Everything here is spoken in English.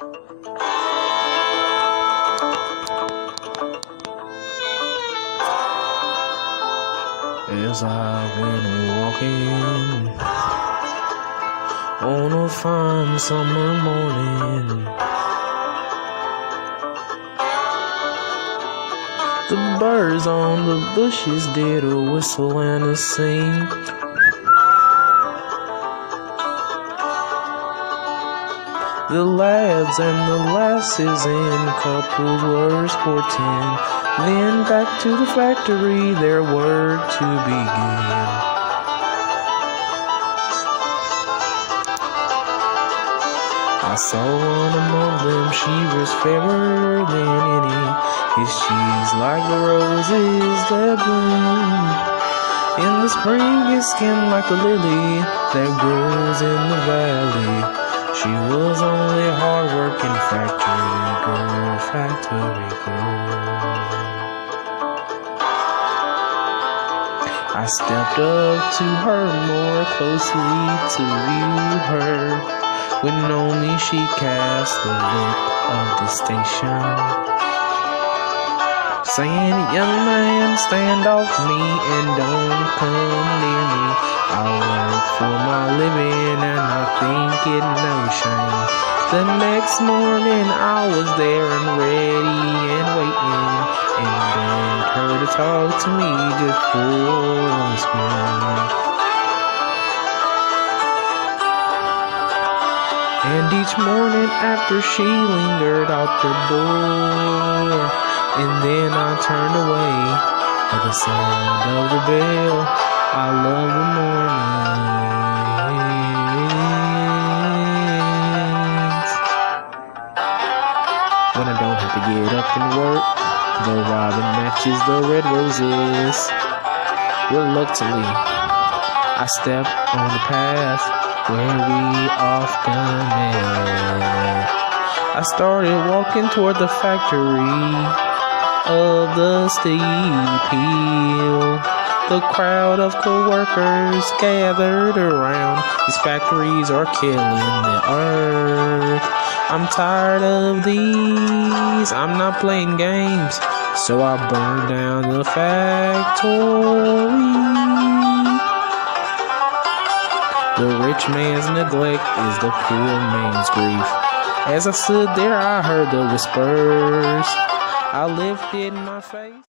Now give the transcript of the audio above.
As I went walking on a fine summer morning, the birds on the bushes did a whistle and a sing. The lads and the lasses in couples were sporting. Then back to the factory, their work to begin. I saw one among them, she was fairer than any, his cheeks like the roses that bloom in the spring, his skin like a lily that grows in the valley. She was only hard-working factory girl, factory girl. I stepped up to her more closely to view her, when on me she cast the look of distinction, saying, "Young man, stand off me and don't come near me. I work for my living and I think it no shame." The next morning I was there and ready and waiting, and begged her to talk to me just for once more. And each morning after she lingered out the door, and then I turned away at the sound of the bell. I love the mornings when I don't have to get up and work. The robin matches the red roses. Reluctantly, I step on the path where we often met. I started walking toward the factory of the steep hill. The crowd of co-workers gathered around. These factories are killing the earth. I'm tired of these, I'm not playing games, so I burned down the factory. The rich man's neglect is the poor man's grief. As I stood there, I heard the whispers. I lifted my face.